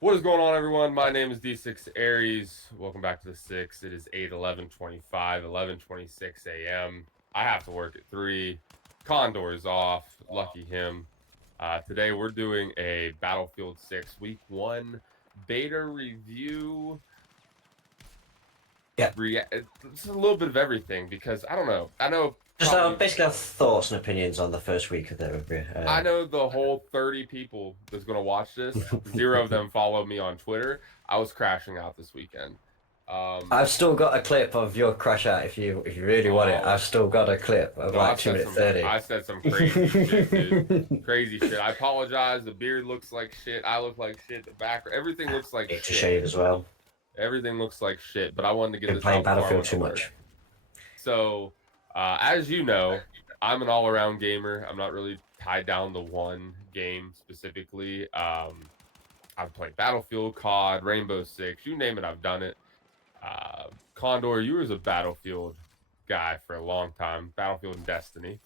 What is going on, everyone? My name is D6 Aries. Welcome back to the 6. It is 8:11:25, 11:26 a.m. I have to work at 3. Condor is off. Lucky him. Today, we're doing a Battlefield 6 Week 1 beta review. Yeah. It's a little bit of everything because I don't know. I know Just probably basically our thoughts and opinions on the first week of the review. I know the whole 30 people that's going to watch this, 0 of them follow me on Twitter. I was crashing out this weekend. I've still got a clip of your crash out if you really want it. Oh, I've still got a clip of no, like 2 minutes 30. I said some crazy shit, dude. Crazy shit. I apologize. The beard looks like shit. I look like shit. The back, everything looks like Need to shit. shave as well. Everything looks like shit. But I wanted to get Been this playing out before I Battlefield went to too work. much. So, as you know, I'm an all-around gamer. I'm not really tied down to one game specifically. I've played Battlefield, COD, Rainbow Six, you name it, I've done it. Condor, you was a Battlefield guy for a long time, Battlefield and Destiny.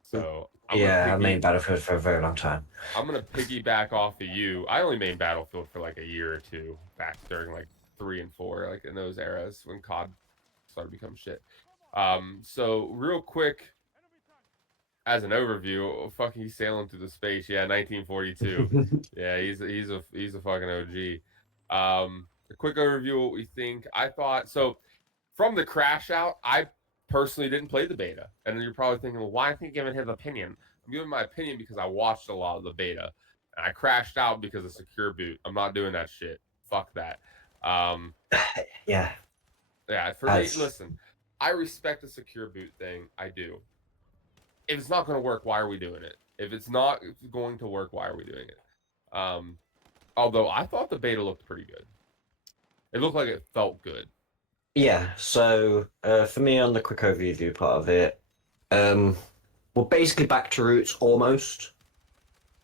So Yeah, I've made Battlefield for a very long time. I'm gonna piggyback off of you. I only made Battlefield for like a year or two back during like 3 and 4, like in those eras when COD started to become shit. So real quick, as an overview, fucking he's sailing through the space. Yeah, 1942. Yeah, he's a fucking OG. A quick overview of what we think. I thought so from the crash out. I personally didn't play the beta, and you're probably thinking, well, why aren't you giving his opinion? I'm giving my opinion because I watched a lot of the beta, and I crashed out because of secure boot. I'm not doing that shit. Fuck that. Yeah. Yeah. For me, listen, I respect the secure boot thing. I do. If it's not going to work, why are we doing it? If it's not going to work, why are we doing it? Although I thought the beta looked pretty good. It looked like it felt good. Yeah, so for me on the quick overview part of it, we're basically back to roots almost.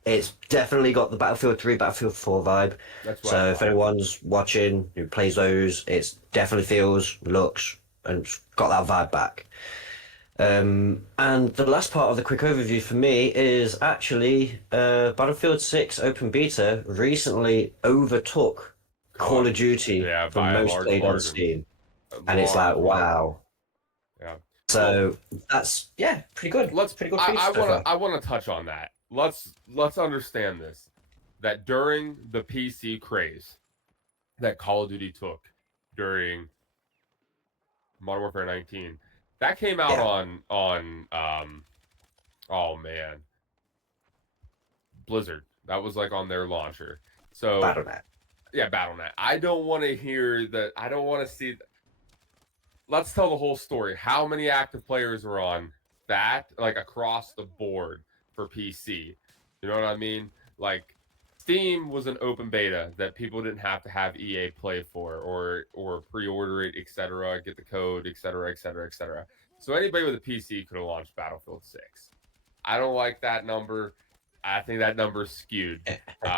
It's definitely got the Battlefield 3, Battlefield 4 vibe. That's what So if anyone's watching who plays those, it definitely feels, looks, and got that vibe back. And the last part of the quick overview for me is actually Battlefield 6 Open Beta recently overtook Call of Duty for most played on Steam. And it's like, wow. Yeah. So that's pretty good. Pretty good. I want to touch on that. Let's understand this. That during the PC craze that Call of Duty took during Modern Warfare 19, that came out on oh man, Blizzard. That was like on their launcher. So Battle.net. Yeah, Battle.net. I don't want to hear that. I don't want to see. Let's tell the whole story. How many active players were on that, like across the board for PC? You know what I mean? Like, Steam was an open beta that people didn't have to have EA play for or pre-order it, etc., get the code, etc., etc., etc. So anybody with a PC could have launched Battlefield 6. I don't like that number. I think that number's skewed.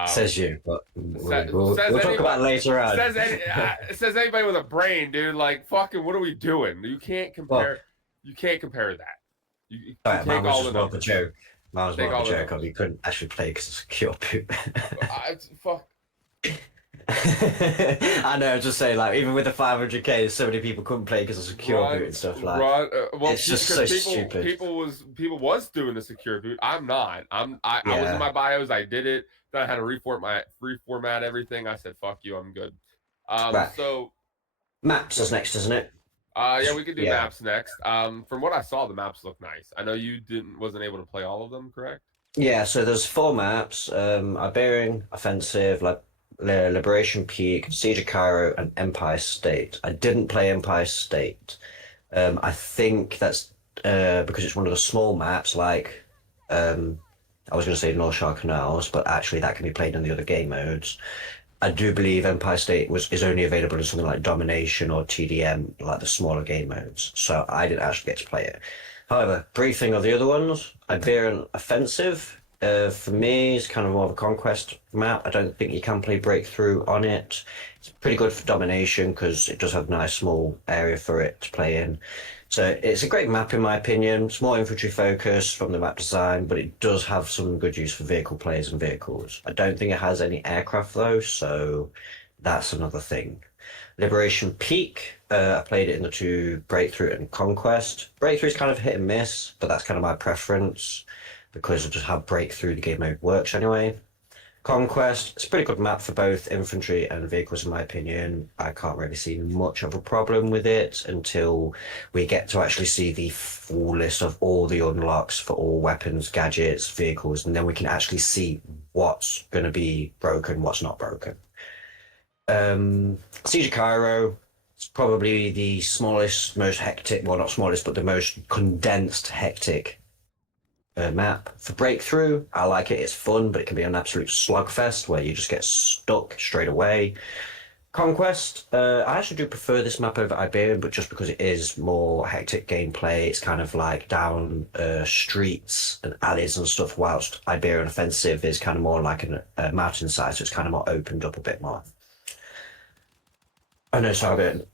Says you, but we'll talk about it later on. Says anybody with a brain, dude. Like, fucking, what are we doing? You can't compare. Well, you can't compare that. You take all the numbers. Joke. That was more of a joke. Of you couldn't actually play because it's secure boot. Fuck. I know. Just say like, even with the 500k, so many people couldn't play because of secure boot and stuff like. Well, it's just so stupid. People was doing the secure boot. I'm not. I was in my bios. I did it. Then I had to reformat everything. I said, "Fuck you. I'm good." Right. So maps is next, isn't it? Yeah, we could do maps next. From what I saw, the maps look nice. I know you wasn't able to play all of them, correct? Yeah. So there's 4 maps: Iberian Offensive, like Liberation Peak, Siege of Cairo, and Empire State. I didn't play Empire State. I think that's because it's one of the small maps, like I was going to say North Shore Canals, but actually that can be played in the other game modes. I do believe Empire State is only available in something like Domination or TDM, like the smaller game modes. So I didn't actually get to play it. However, briefing of the other ones: Iberian Offensive. For me, it's kind of more of a conquest map. I don't think you can play breakthrough on it. It's pretty good for domination because it does have a nice small area for it to play in. So it's a great map in my opinion. It's more infantry focused from the map design, but it does have some good use for vehicle players and vehicles. I don't think it has any aircraft though, so that's another thing. Liberation Peak, I played it in the two Breakthrough and Conquest. Breakthrough is kind of hit and miss, but that's kind of my preference because of just how Breakthrough the game mode works anyway. Conquest, it's a pretty good map for both infantry and vehicles in my opinion. I can't really see much of a problem with it until we get to actually see the full list of all the unlocks for all weapons, gadgets, vehicles, and then we can actually see what's going to be broken, what's not broken. Siege of Cairo, it's probably the smallest, most hectic, well, not smallest, but the most condensed, hectic map. For Breakthrough, I like it. It's fun, but it can be an absolute slugfest where you just get stuck straight away. Conquest, I actually do prefer this map over Iberian, but just because it is more hectic gameplay, it's kind of like down streets and alleys and stuff, whilst Iberian Offensive is kind of more like a mountainside, so it's kind of more opened up a bit more. Oh no, sorry, Iberian.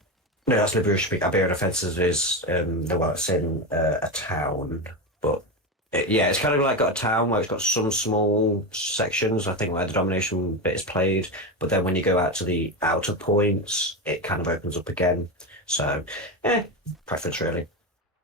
No, that's Liberation Peak. Iberian Offensive is the one that's in a town, but yeah, it's kind of like got a town where it's got some small sections, I think, where the domination bit is played. But then when you go out to the outer points, it kind of opens up again. So, preference really.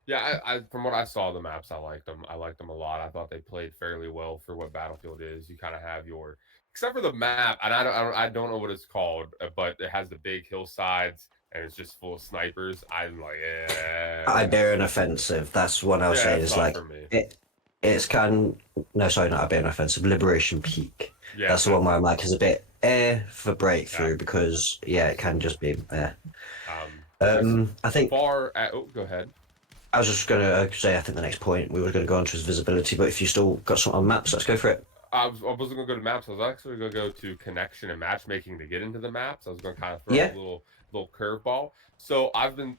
Yeah, I from what I saw of the maps, I liked them. I liked them a lot. I thought they played fairly well for what Battlefield is. You kind of have your, except for the map, and I don't know what it's called, but it has the big hillsides and it's just full of snipers. I'm like, yeah, Iberian Offensive, that's what I was yeah, saying, it's is not like for me. it's kind no, sorry, not Iberian Offensive, Liberation Peak. Yeah, That's the one where I'm like is a bit for yeah. breakthrough because yeah, it can just be As I think far as, oh, go ahead. I was just gonna say I think the next point we were gonna go on to is visibility, but if you still got something on maps, let's go for it. I wasn't gonna go to maps. I was actually gonna go to connection and matchmaking to get into the maps. I was gonna kind of throw a Yeah. little curveball. So I've been,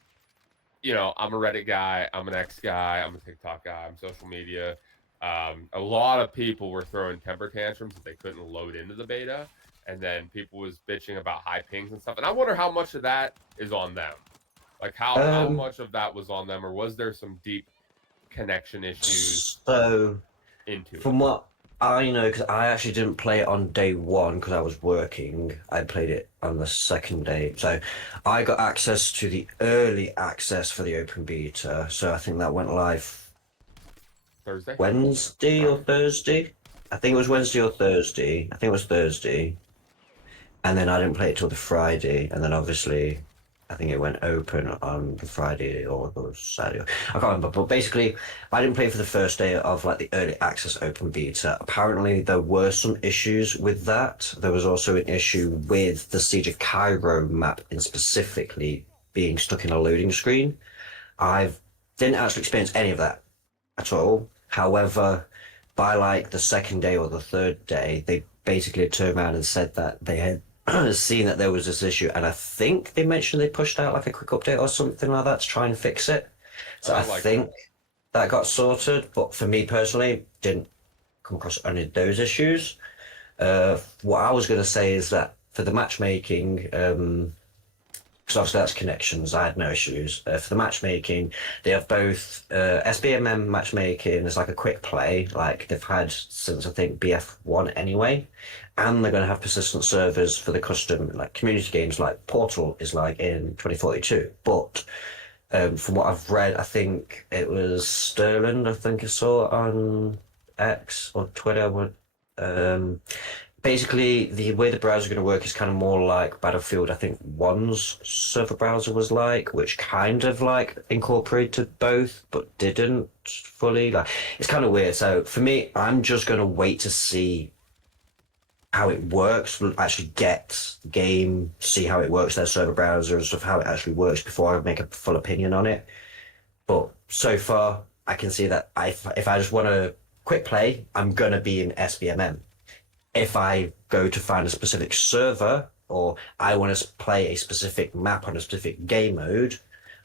I'm a Reddit guy, I'm an X guy, I'm a TikTok guy, I'm social media. A lot of people were throwing temper tantrums that they couldn't load into the beta, and then people was bitching about high pings and stuff. And I wonder how much of that is on them. Like how Um much of that was on them, or was there some deep connection issues so into it? from what I know, because I actually didn't play it on day one because I was working. I played it on the second day. So I got access to the early access for the open beta. So I think that went live Thursday? Wednesday or Friday? Thursday. I think it was Wednesday or Thursday. I think it was Thursday. And then I didn't play it till the Friday. And then obviously, I think it went open on the Friday or the Saturday. I can't remember. But basically, I didn't play for the first day of like the early access open beta. Apparently, there were some issues with that. There was also an issue with the Siege of Cairo map in specifically being stuck in a loading screen. I didn't actually experience any of that at all. However, by like the second day or the third day, they basically turned around and said that they had seen that there was this issue, and I think they mentioned they pushed out like a quick update or something like that to try and fix it. So Oh, I I like that. think that got sorted, but for me personally, didn't come across any of those issues. What I was going to say is that for the matchmaking, because obviously that's connections. I had no issues. For the matchmaking, they have both SBMM matchmaking as like a quick play, like they've had since I think BF1 anyway, and they're going to have persistent servers for the custom like community games like Portal is like in 2042. But from what I've read, I think it was Sterling. I think I saw on X or Twitter. Um, Basically, the way the browser is going to work is kind of more like Battlefield, I think one's server browser was like, which kind of like incorporated both, but didn't fully. Like, it's kind of weird. So for me, I'm just going to wait to see how it works, actually get the game, see how it works, their server browser and stuff, how it actually works before I make a full opinion on it. But so far, I can see that if I just want to quick play, I'm going to be in SBMM. If I go to find a specific server or I want to play a specific map on a specific game mode,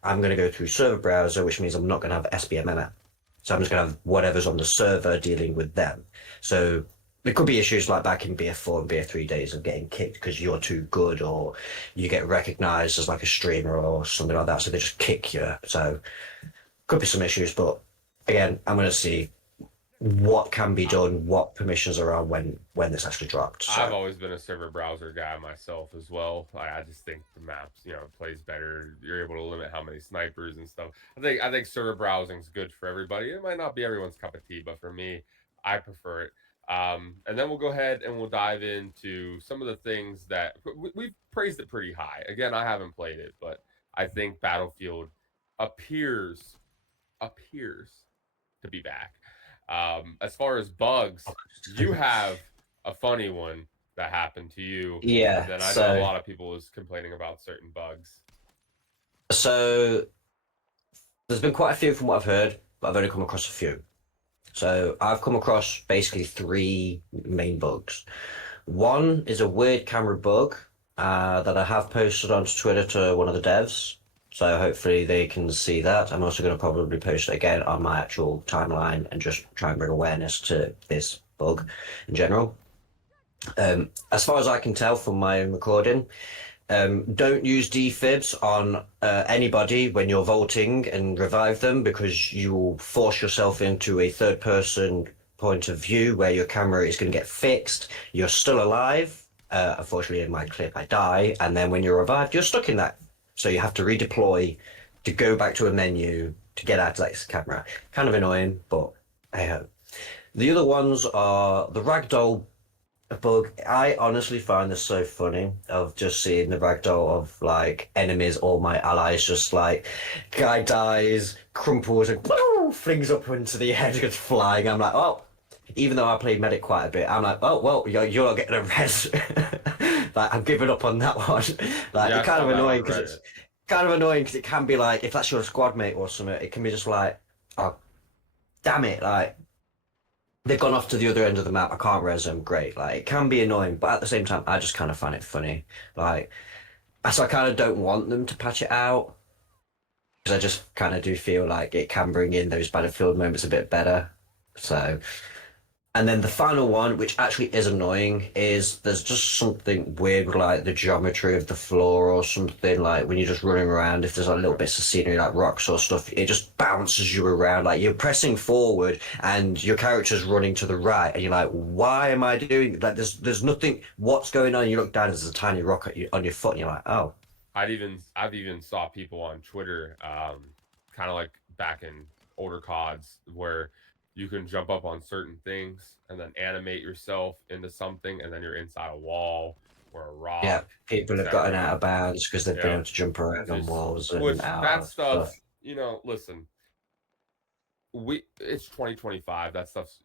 I'm going to go through server browser, which means I'm not going to have SBMM app. So I'm just gonna have whatever's on the server dealing with them. So there could be issues like back in BF4 and BF3 days of getting kicked because you're too good or you get recognized as like a streamer or something like that. So they just kick you. So could be some issues, but again, I'm gonna see what can be done, what permissions are on when this actually dropped. I've So always been a server browser guy myself as well. I just think the maps, plays better. You're able to limit how many snipers and stuff. I think server browsing is good for everybody. It might not be everyone's cup of tea, but for me, I prefer it. And then we'll go ahead and we'll dive into some of the things that we've praised it pretty high. Again, I haven't played it, but I think Battlefield appears appears to be back. As far as bugs, you have a funny one that happened to you, and yeah, then I know a so lot of people was complaining about certain bugs. so there's been quite a few from what I've heard, but I've only come across a few. So I've come across basically three main bugs. One is a weird camera bug that I have posted onto Twitter to one of the devs. So hopefully they can see that. I'm also going to probably post it again on my actual timeline and just try and bring awareness to this bug in general. As far as I can tell from my own recording, don't use defibs on anybody when you're vaulting and revive them because you will force yourself into a third person point of view where your camera is going to get fixed. You're still alive. Unfortunately, in my clip, I die. And then when you're revived, you're stuck in that. So you have to redeploy to go back to a menu to get out of that camera. Kind of annoying, but hey ho. The other ones are the ragdoll bug. I honestly find this so funny of just seeing the ragdoll of like enemies or my allies just like guy dies, crumples and woo, flings up into the air, just flying. I'm like, oh, even though I played medic quite a bit, I'm like, oh well, you're not getting a res. Like I'm giving up on that one. Like Yeah, it's I kind saw of that on annoying because Reddit. it's kind of annoying because it can be like if that's your squad mate or something, it can be just like, oh damn it, like they've gone off to the other end of the map. I can't res them. Great. Like it can be annoying, but at the same time, I just kind of find it funny. Like, so I kind of don't want them to patch it out because I just kind of do feel like it can bring in those battlefield moments a bit better. So, and then the final one, which actually is annoying, is there's just something weird with like the geometry of the floor or something. Like when you're just running around, if there's like little bits of scenery like rocks or stuff, it just bounces you around. Like you're pressing forward and your character's running to the right, and you're like, why am I doing like there's nothing. What's going on? You look down, there's a tiny rock on your foot, and you're like, oh, I've even saw people on Twitter, kind of like back in older CODs, where you can jump up on certain things and then animate yourself into something, and then you're inside a wall or a yeah, rock, people have gotten out etc. of bounds because they've been Yeah, able to jump around on just walls and which out that of stuff, stuff. listen, it's 2025. That stuff's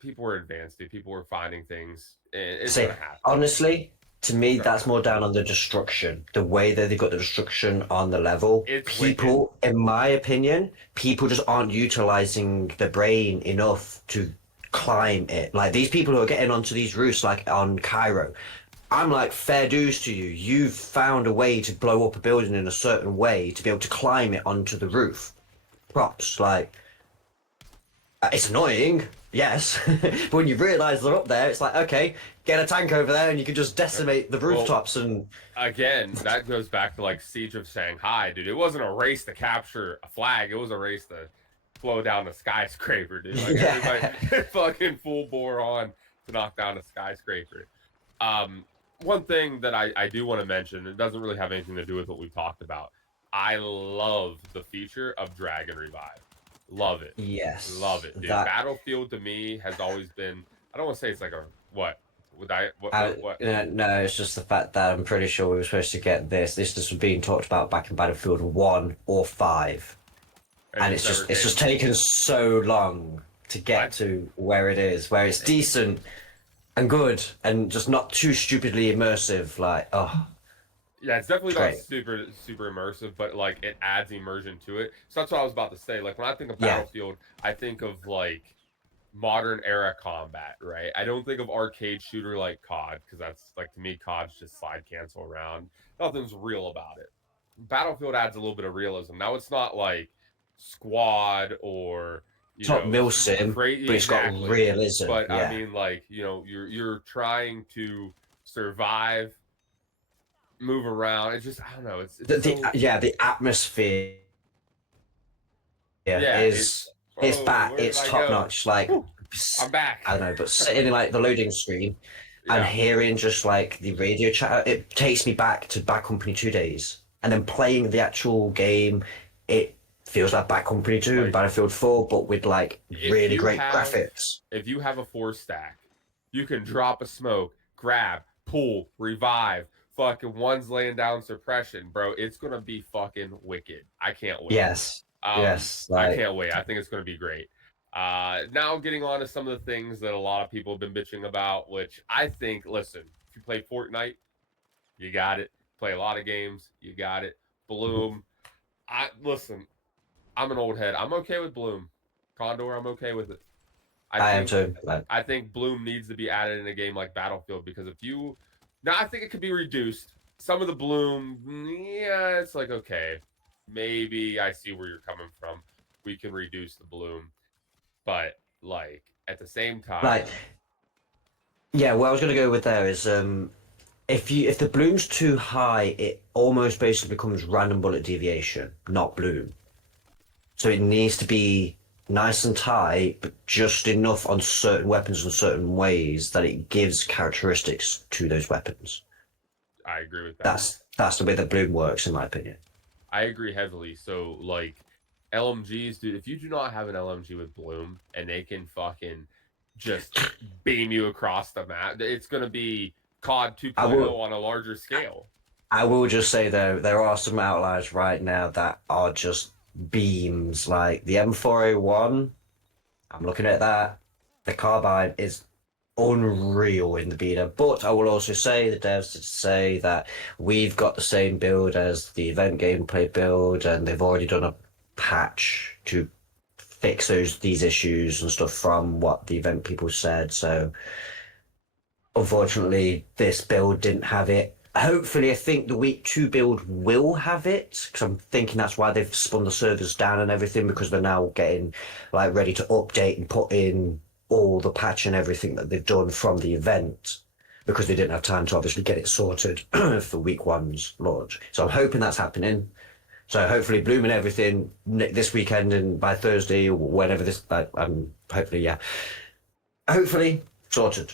people were advanced, dude. People were finding things, and it's See, gonna happen. honestly, to It's me, gonna that's more happen. down on the destruction, the way that they got the destruction on the level. It's wicked. People, in my opinion, people just aren't utilizing the brain enough to climb it. Like these people who are getting onto these roofs, like on Cairo, I'm like, fair dues to you. You've found a way to blow up a building in a certain way to be able to climb it onto the roof. Props. Like, it's annoying, yes, but when you realise they're up there, it's like, okay, get a tank over there and you can just Yep. decimate the Well, rooftops and again, that goes back to like Siege of Shanghai, dude. It wasn't a race to capture a flag. It was a race to blow down a skyscraper, dude. Like everybody yeah, fucking full bore on to knock down a skyscraper. Um, One thing that I do want to mention, it doesn't really have anything to do with what we talked about. I love the feature of Dragon Revive. Love it. Love yes, it, dude. that Battlefield to me has always been, I don't want to say it's like a what? Would I what no, it's just the fact that I'm pretty sure we were supposed to get this. This was being talked about back in Battlefield 1 or 5, it and just never it's just came. taken so long to I get to where it is, where it's decent and good and just not too stupidly immersive. Like, oh, Yeah, it's definitely it's not great. super immersive, but like it adds immersion to it. So that's what I was about to say. Like when I think of Yeah, Battlefield, I think of like modern era combat, right? I don't think of arcade shooter like COD because that's like to me COD's just slide cancel around. Nothing's real about it. Battlefield adds a little bit of realism. Now it's not like Squad or You Top know, mil it's sim, crazy but it's got exactly. realism. But I Yeah. mean, like, you know, you're trying to survive, move around. It's just I don't know. It's so Yeah, the atmosphere yeah. is it's Whoa, back. where did It's I top go? notch. Like Whew, I'm back. I don't know, but sitting in like the loading screen and Yeah, hearing just like the radio chat, it takes me back to Bad Company 2 days. And then playing the actual game, it feels like Bad Company 2 and like Battlefield 4, but with like if really you great have graphics. if you have a four stack, you can drop a smoke, grab, pull, revive. Fucking one's laying down suppression, bro. It's gonna be fucking wicked. I can't wait. Yes. Yes. I Like can't wait. I think it's gonna be great. Now getting on to some of the things that a lot of people have been bitching about, which I think, listen, if you play Fortnite, you got it. Play a lot of games, you got it. Bloom. I listen, I'm an old head. I'm okay with Bloom. Condor, I'm okay with it. I I am think too. Like I think Bloom needs to be added in a game like Battlefield because if you now I think it could be reduced. Some of the Bloom, yeah, it's like okay, maybe I see where you're coming from. We can reduce the Bloom, but like at the same like time, yeah, what I was gonna go with there is if the bloom's too high, it almost basically becomes random bullet deviation, not bloom. So it needs to be nice and tight, but just enough on certain weapons in certain ways that it gives characteristics to those weapons. I agree with that. That's the way that bloom works, in my opinion. I agree heavily. So like LMGs, dude, if you do not have an LMG with Bloom and they can fucking just beam you across the map, it's gonna be COD I 2.0 will on a larger scale. I will just say though, there are some outliers right now that are just beams. Like the M4A1, I'm looking at that. The carbine is unreal in the beta. But I will also say the devs did say that we've got the same build as the event gameplay build, and they've already done a patch to fix these issues and stuff from what the event people said. So unfortunately, this build didn't have it. Hopefully, I think the week 2 build will have it because I'm thinking that's why they've spun the servers down and everything because they're now getting like ready to update and put in all the patch and everything that they've done from the event because they didn't have time to obviously get it sorted for week 1's launch. So I'm hoping that's happening. So hopefully, Bloom and everything this weekend and by Thursday or whenever this, hopefully, yeah, hopefully sorted.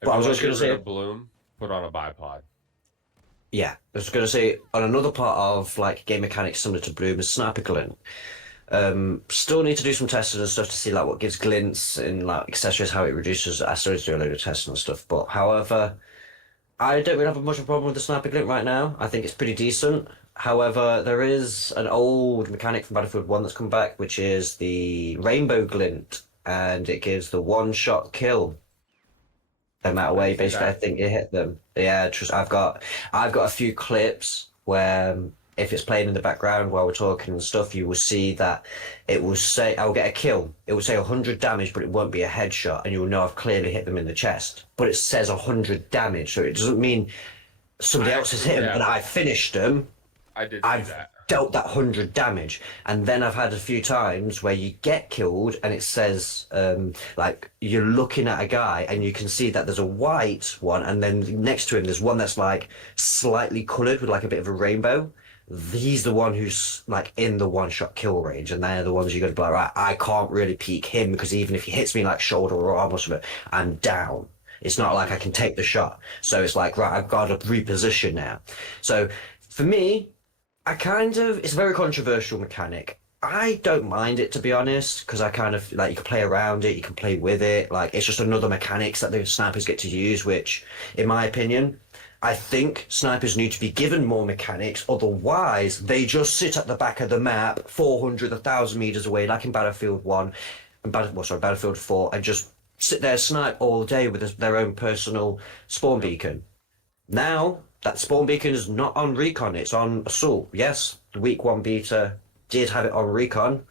If But I you was want to just get going to rid say, of Bloom, put on a bipod. yeah, I was going to say on another part of like game mechanics similar to Bloom is sniper glint. Still need to do some testing and stuff to see like what gives glints and like accessories, how it reduces. I still need to do a load of testing and stuff. But however, I don't really have much of a problem with the sniper glint right now. I think it's pretty decent. However, there is an old mechanic from Battlefield 1 that's come back, which is the rainbow glint, and it gives the one-shot kill no matter I where didn't see basically I that. think you hit them. Yeah, just I've got a few clips where if it's playing in the background while we're talking and stuff, you will see that it will say I'll get a kill. It will say 100 damage, but it won't be a headshot, and you will know I've clearly hit them in the chest. But it says 100 damage, so it doesn't mean somebody I else has actually, hit them yeah, and I finished them. I did see I've that. dealt that 100 damage. And then I've had a few times where you get killed and it says, like, you're looking at a guy and you can see that there's a white one, and then next to him, there's one that's like slightly colored with like a bit of a rainbow. He's the one who's like in the one shot kill range, and they're the ones you're going to be like, right, I can't really peek him because even if he hits me like shoulder or arm or something, I'm down. It's not like I can take the shot. So it's like, right, I've got to reposition now. So for me, it's a very controversial mechanic. I don't mind it to be honest, because I kind of like you can play around it, you can play with it. Like it's just another mechanics that the snipers get to use, which, in my opinion, I think snipers need to be given more mechanics. Otherwise, they just sit at the back of the map, 400, 1,000 meters away, like in Battlefield One, and Battlefield 4, and just sit there snipe all day with their own personal spawn Yep. beacon. Now that spawn beacon is not on recon, it's on assault. Yes, the week 1 beta did have it on recon,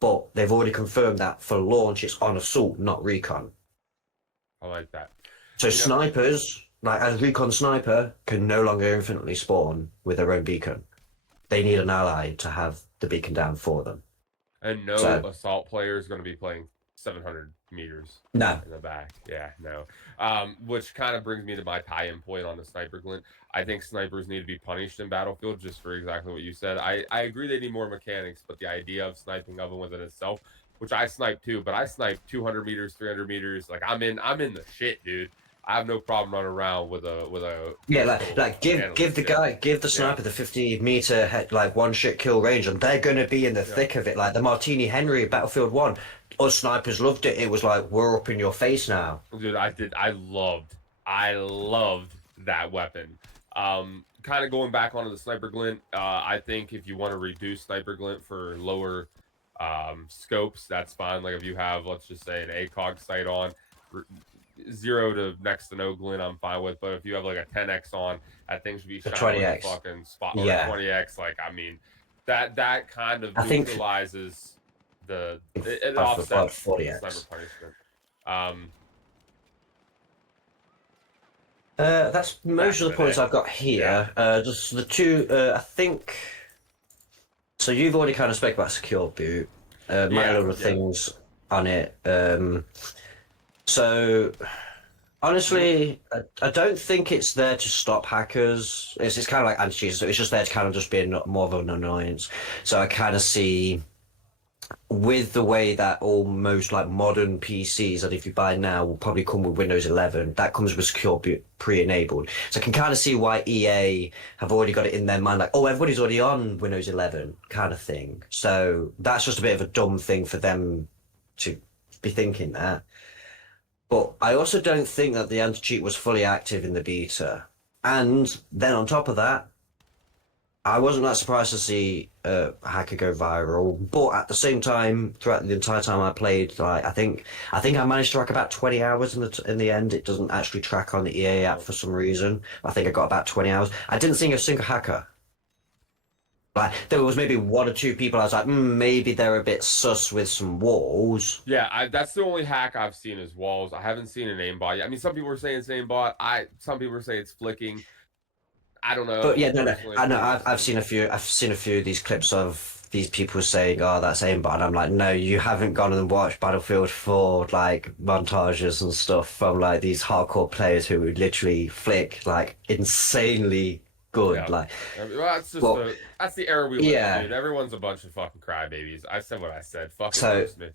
but they've already confirmed that for launch it's on assault, not recon. I like that. So You know, snipers, like as recon sniper, can no longer infinitely spawn with their own beacon. They need an ally to have the beacon down for them. And no So assault player is going to be playing 700 meters no, in the back. Yeah, no. Which kind of brings me to my tie-in point on the sniper glint. I think snipers need to be punished in Battlefield just for exactly what you said. I agree they need more mechanics, but the idea of sniping of them within itself, which I snipe too, but I snipe 200 meters, 300 meters. Like I'm in the shit, dude. I have no problem running around with a yeah, pistol give handling the shit. guy, give the Yeah, sniper the 50 meter like one shit kill range, and they're going to be in the yeah. thick of it. Like the Martini Henry Battlefield One, us snipers loved it. It was like we're up in your face now. Dude, I did. I loved that weapon. Kind of going back onto the sniper glint. I think if you want to reduce sniper glint for lower scopes, that's fine. Like if you have, let's just say, an ACOG sight on, r- 0 to next to no glint, I'm fine with. But if you have like a 10x on, that thing should be The shining like a 20x, fucking spot, or a yeah, 20x. Like I mean, that kind of I think neutralizes it Battlefield 5 offsets the sniper 40x. punishment. Um, That's most Back of in the the points day. I've got Yeah. here. Just the two, I think. So you've already kind of spoke about secure boot. My Yeah. little Yeah. things on it. So You honestly, I don't think it's there to stop hackers. It's kind of like anti-cheat, so it's just there to kind of just be more of an annoyance. So I kind of see with the way that almost like modern PCs that if you buy now will probably come with Windows 11, that comes with secure boot pre-enabled. So I can kind of see why EA have already got it in their mind, like, oh, everybody's already on Windows 11 kind of thing. So that's just a bit of a dumb thing for them to be thinking that. But I also don't think that the anti-cheat was fully active in the beta. And then on top of that, I wasn't that surprised to see a hacker go viral, but at the same time, throughout the entire time I played, like I think I managed to track about 20 hours in the end. It doesn't actually track on the EA app know, for some reason. I think I got about 20 hours. I didn't see a single hacker. Like there was maybe one or two people. I was like, maybe they're a bit sus with some walls. yeah, that's the only hack I've seen is walls. I haven't seen an aimbot yet. I mean, some people are saying it's aimbot. Some people are saying it's flicking. I don't But know. yeah, no, no. Personally, I it's know. one of I've those I've things. seen a few. I've seen a few of these clips of these people saying, "Oh, that's aimbot," and I'm like, "No, you haven't gone and watched Battlefield 4 like montages and stuff from like these hardcore players who would literally flick like insanely good." Yeah. Like, I mean, well, well, that's the era we live in, yeah. dude. Everyone's a bunch of fucking crybabies. I said what I said. Fucking So roast me.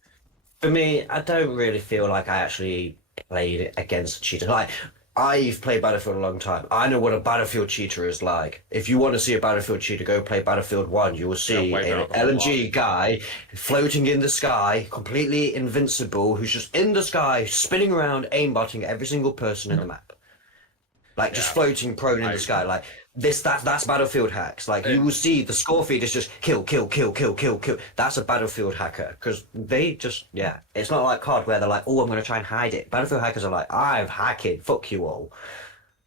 for me, I don't really feel like I actually played it against a cheater. Like, I've played Battlefield a long time. I know what a Battlefield cheater is like. If you want to see a Battlefield cheater, go play Battlefield 1. You will Yeah, see wipe it an out the whole LMG lobby. guy floating in the sky, completely invincible, who's just in the sky, spinning around, aimbotting at every single person in the map. Like just Yeah, floating prone in I the agree. sky. Like that's Battlefield hacks. Like you will And see the score feed is just kill, kill, kill, kill, kill, kill. That's a Battlefield hacker because they just yeah. It's not like COD where they're like, oh, I'm gonna try and hide it. Battlefield hackers are like, I'm hacking. Fuck you all.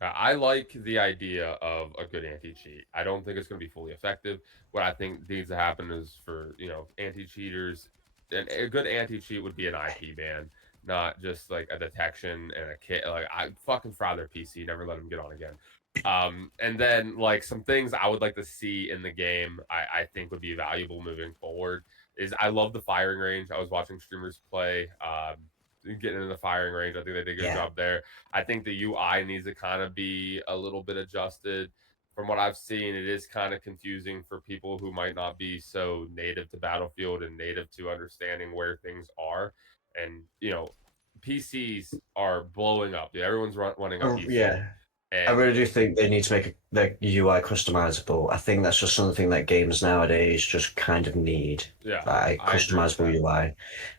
I like the idea of a good anti-cheat. I don't think it's going to be fully effective. What I think needs to happen is for, anti-cheaters, and a good anti-cheat would be an IP ban, not just like a detection and a kit. Like I fucking fry their PC, never let them get on again. And then like some things I would like to see in the game, I think would be valuable moving forward is I love the firing range. I was watching streamers play, getting in the firing range. I think they did a good Yeah. job there. I think the UI needs to kind of be a little bit adjusted. From what I've seen, it is kind of confusing for people who might not be so native to Battlefield and native to understanding where things are. And, PCs are blowing up. Yeah, everyone's running a PC. Yeah. I And really do think they need to make their UI customizable. I think that's just something that games nowadays just kind of need, yeah, like I agree with customizable that. UI.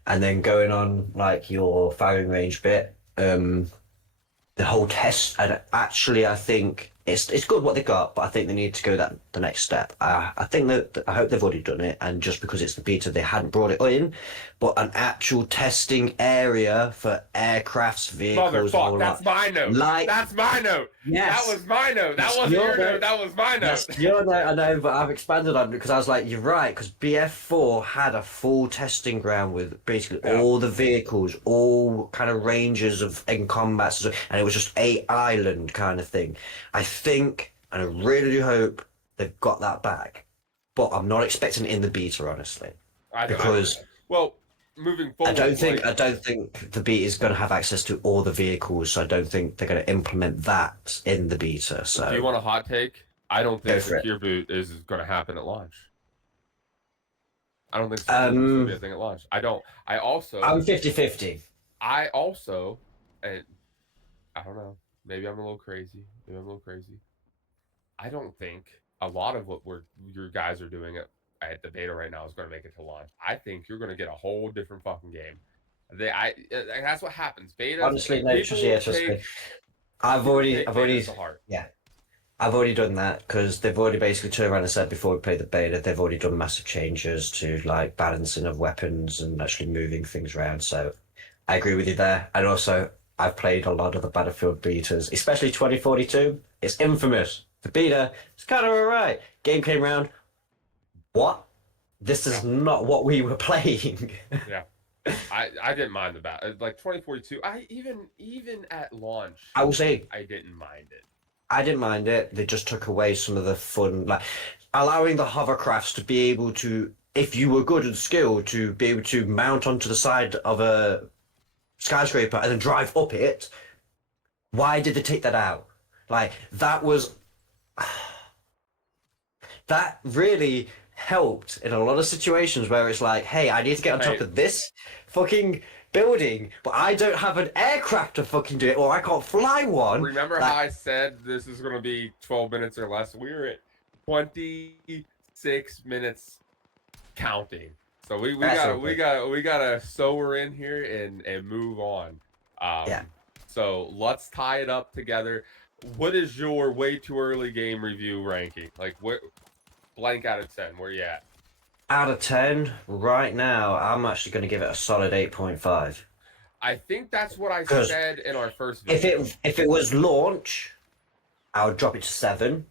And then going on like your firing range bit, the whole test, and actually I think it's good what they got, but I think they need to go that the next step. I think that I hope they've already done it, and just because it's the beta they hadn't brought it in, but an actual testing area for aircrafts, vehicles, the Motherfuck, whole that's lot. my note. Like That's my note. That yes, was my note. That that's wasn't your your note. note. That was my note. That's your note, I know, but I've expanded on it because I was like, you're right, because BF4 had a full testing ground with basically Yeah. all the vehicles, all kind of ranges of in combats, and it was just a island kind of thing. I think, and I really do hope they've got that back, but I'm not expecting it in the beta, honestly. I don't. because Well, moving I forward, don't think like I don't think the beta is going to have access to all the vehicles. So I don't think they're going to implement that in the beta. do you So want a hot take? I don't think go for it. secure boot is going to happen at launch. I don't think secure boot's going to be Um, a thing at launch. I don't. I also, I'm 50-50. I also, and I don't know. Maybe I'm a little crazy. Maybe I'm a little crazy. I don't think a lot of what your guys are doing at the beta right now is going to make it to launch. I think you're going to get a whole different fucking game. That's what happens. Betas, Honestly, no, people trust take me. I've people already, take I've betas already, to heart. yeah, I've already done that because they've already basically turned around and said before we play the beta, they've already done massive changes to like balancing of weapons and actually moving things around. So I agree with you there. And also, I've played a lot of the Battlefield betas, especially 2042. It's infamous. The beta, it's kind of alright. Game came around. What? This Yeah, is not what we were playing. yeah. I didn't mind the like 2042. I even at launch, I will say I didn't mind it. I didn't mind it. They just took away some of the fun, like allowing the hovercrafts to be able to, if you were good and skilled, to be able to mount onto the side of a skyscraper and then drive up it. Why did they take that out? Like that was that really helped in a lot of situations where it's like, hey, I need to get on top Hey, of this fucking building, but I don't have an aircraft to fucking do it, or I can't fly one. remember how Like, I said this is going to be 12 minutes or less? We're at 26 minutes counting. So we that's gotta all we good. gotta we gotta sew her in here and move on. Yeah. So let's tie it up together. What is your way too early game review ranking? Like what blank out of 10? Where you at? Out of 10, right now, I'm actually going to give it a solid 8.5. I think that's what I Because said in our first if video. it was launch, I would drop it to 7.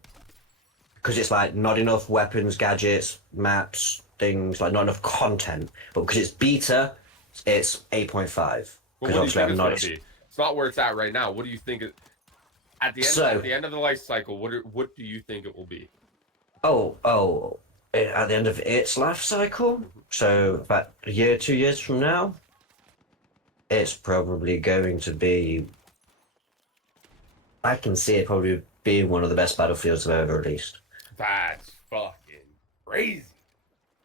Because it's like not enough weapons, gadgets, maps, things, like not enough content. But because it's beta, it's 8.5. But Because what do you obviously think I'm it's not. gonna be? It's not where it's at right now. What do you think it at So, the end of the life cycle? What do you think it will be? at the end of its life cycle, Mhm. so about a year, 2 years from now, it's probably going to be. I can see it probably being one of the best battlefields I've ever released. That's fucking crazy.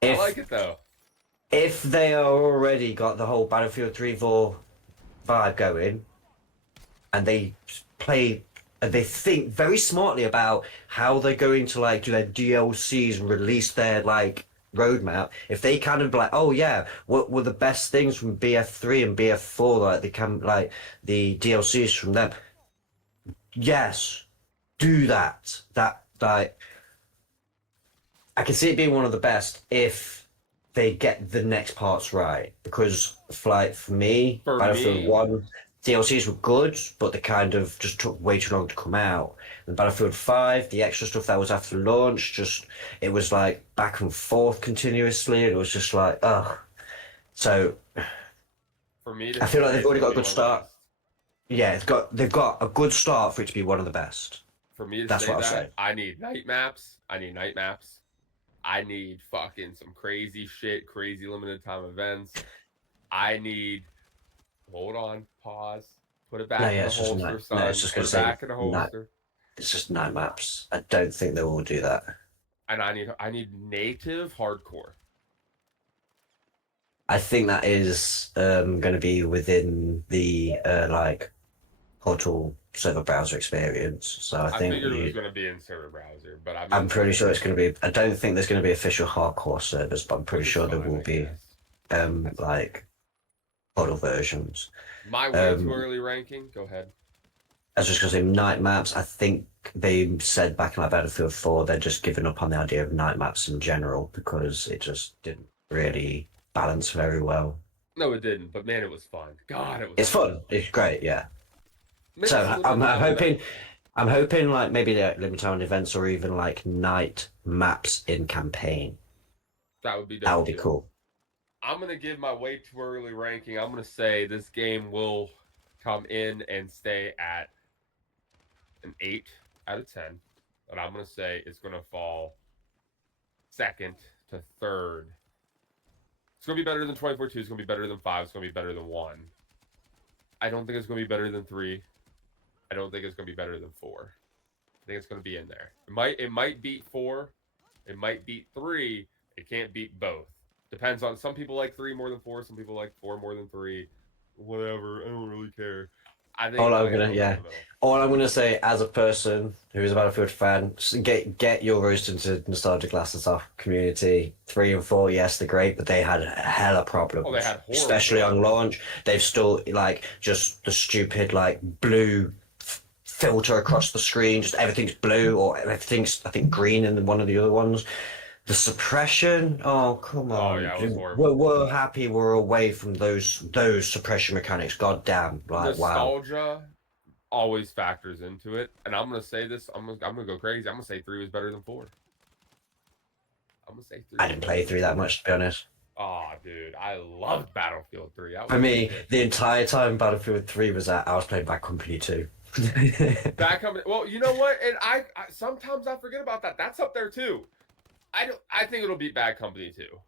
I like If it though. they are already got the whole Battlefield 3-4 vibe going, and they play and they think very smartly about how they're going to like do their DLCs and release their like roadmap. If they kind of like, oh yeah, what were the best things from BF3 and BF4, like they can like the DLCs from them? Yes, do that. That like I can see it being one of the best if they get the next parts right. Because like for me, For Battlefield me, 1 DLCs were good, but they kind of just took way too long to come out. And Battlefield 5, the extra stuff that was after launch, just it was like back and forth continuously, and it was just like, ugh. So for me to I feel like say they've it's already gonna got a be good one of the start. best. Yeah, they've got a good start for it to be one of the best. For me to That's say what I'll that, say. I need night maps. I need night maps. I need fucking some crazy shit, crazy limited time events. I need hold on, pause, put it No, back in yeah, the it's just holster, night. No, it's son. just Put gonna it say back in the night. holster. It's just night maps. I don't think they will do that. And I need native hardcore. I think that is going to be within the like Portal server browser experience. So I I think figured it was gonna be in server browser, but I I'm mean pretty sure it's going to be. I don't think there's going to be official hardcore servers, but I'm pretty which is sure there fine, will I be guess. That's fine. like Portal versions. My way too Um, early ranking. Go ahead. as just because in night maps, I think they said back in like Battlefield 4, they're just giving up on the idea of night maps in general because it just didn't really balance very well. No, it didn't, but man, it was fun. God, it was It's fun. fun. It's great. Yeah. Miss So limited time event. I'm hoping like maybe like limited time events or even like night maps in campaign. That would be That dope would be too. cool. I'm gonna give my way too early ranking. I'm gonna say this game will come in and stay at an 8 out of 10, and I'm gonna say it's gonna fall second to third It's gonna be better than 2042. It's gonna be better than 5. It's gonna be better than 1. I don't think it's gonna be better than 3. I don't think it's gonna be better than 4. I think it's gonna be in there. It might beat 4. It might beat 3. It can't beat both. Depends on, some people like 3 more than 4. Some people like 4 more than 3. Whatever. I don't really care. I think All I I'm think it's gonna, gonna fall yeah. in the middle. All I'm gonna say, as a person who is a Battlefield fan, get your roast into nostalgia glasses off. Community 3 and 4, yes, they're great, but they had hella Oh, they problems, had horrible especially on bugs. launch. They've still like just the stupid like blue filter across the screen. Just everything's blue or everything's I think green in one of the other ones. The suppression, oh come Oh on, yeah, it was dude. horrible. We're happy we're away from those suppression mechanics. God damn, like wow. Nostalgia always factors into it, and I'm gonna say this. I'm gonna go crazy. I'm gonna say 3 was better than 4. I'm gonna say 3 I was didn't better play than through that 4. much to be honest. Oh, dude, I loved Battlefield 3. That For was me, shit. the entire time Battlefield 3 was at, I was playing Bad Company 2. Bad Company. Well, you know what? And I sometimes I forget about that. That's up there too. I don't. I think it'll beat Bad Company too.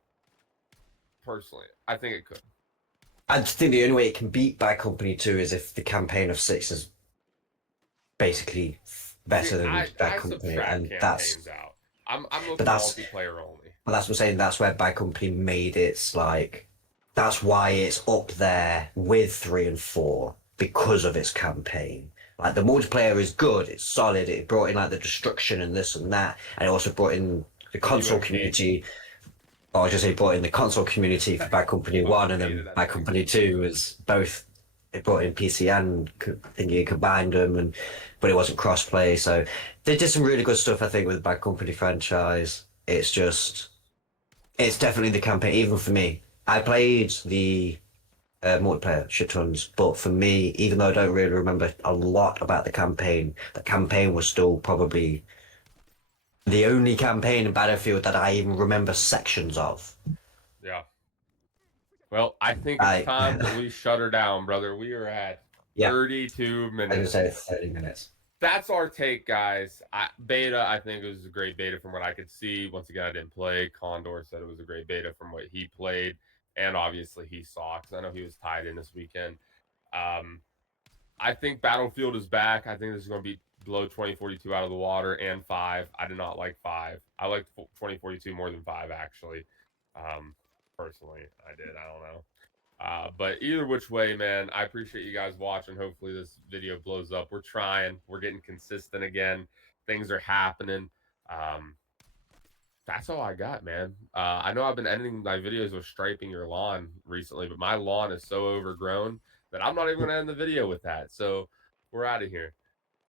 Personally, I think it could. I just think the only way it can beat Bad Company 2 is if the campaign of 6 is basically See, better than Bad I Company, subtract and campaigns out. I'm but looking that's multiplayer only. but that's what I'm saying. That's where Bad Company made its like. That's why it's up there with 3 and 4 because of its campaign. Like the multiplayer is good, it's solid. It brought in like the destruction and this and that, and it also brought in the The console UMP. community. Or I just say brought in the console community for Bad Company Fucking 1, and then hated that Bad thing. Company 2 was both. It brought in PC and thingy combined them, and but it wasn't crossplay. So they did some really good stuff, I think, with the Bad Company franchise. It's just it's definitely the campaign, even for me. I played the multiplayer shit tons, but for me, even though I don't really remember a lot about the campaign was still probably the only campaign in Battlefield that I even remember sections of. Yeah. Well, I think it's I, time that we shut her down, brother. We are at yeah, 32 I just minutes. say 30 minutes. That's our take, guys. Beta, I think it was a great beta from what I could see. Once again, I didn't play. Condor said it was a great beta from what he played, and obviously he saw, because I know he was tied in this weekend. Um, I think Battlefield is back. I think this is going to be blow 2042 out of the water, and 5. I did not like 5. I liked 2042 more than 5, actually. Personally, I did. I don't know. But either which way, man, I appreciate you guys watching. Hopefully this video blows up. We're trying. We're getting consistent again. Things are happening. Um, that's all I got, man. I know I've been editing my videos with striping your lawn recently, but my lawn is so overgrown that I'm not even going to end the video with that. So we're out of here.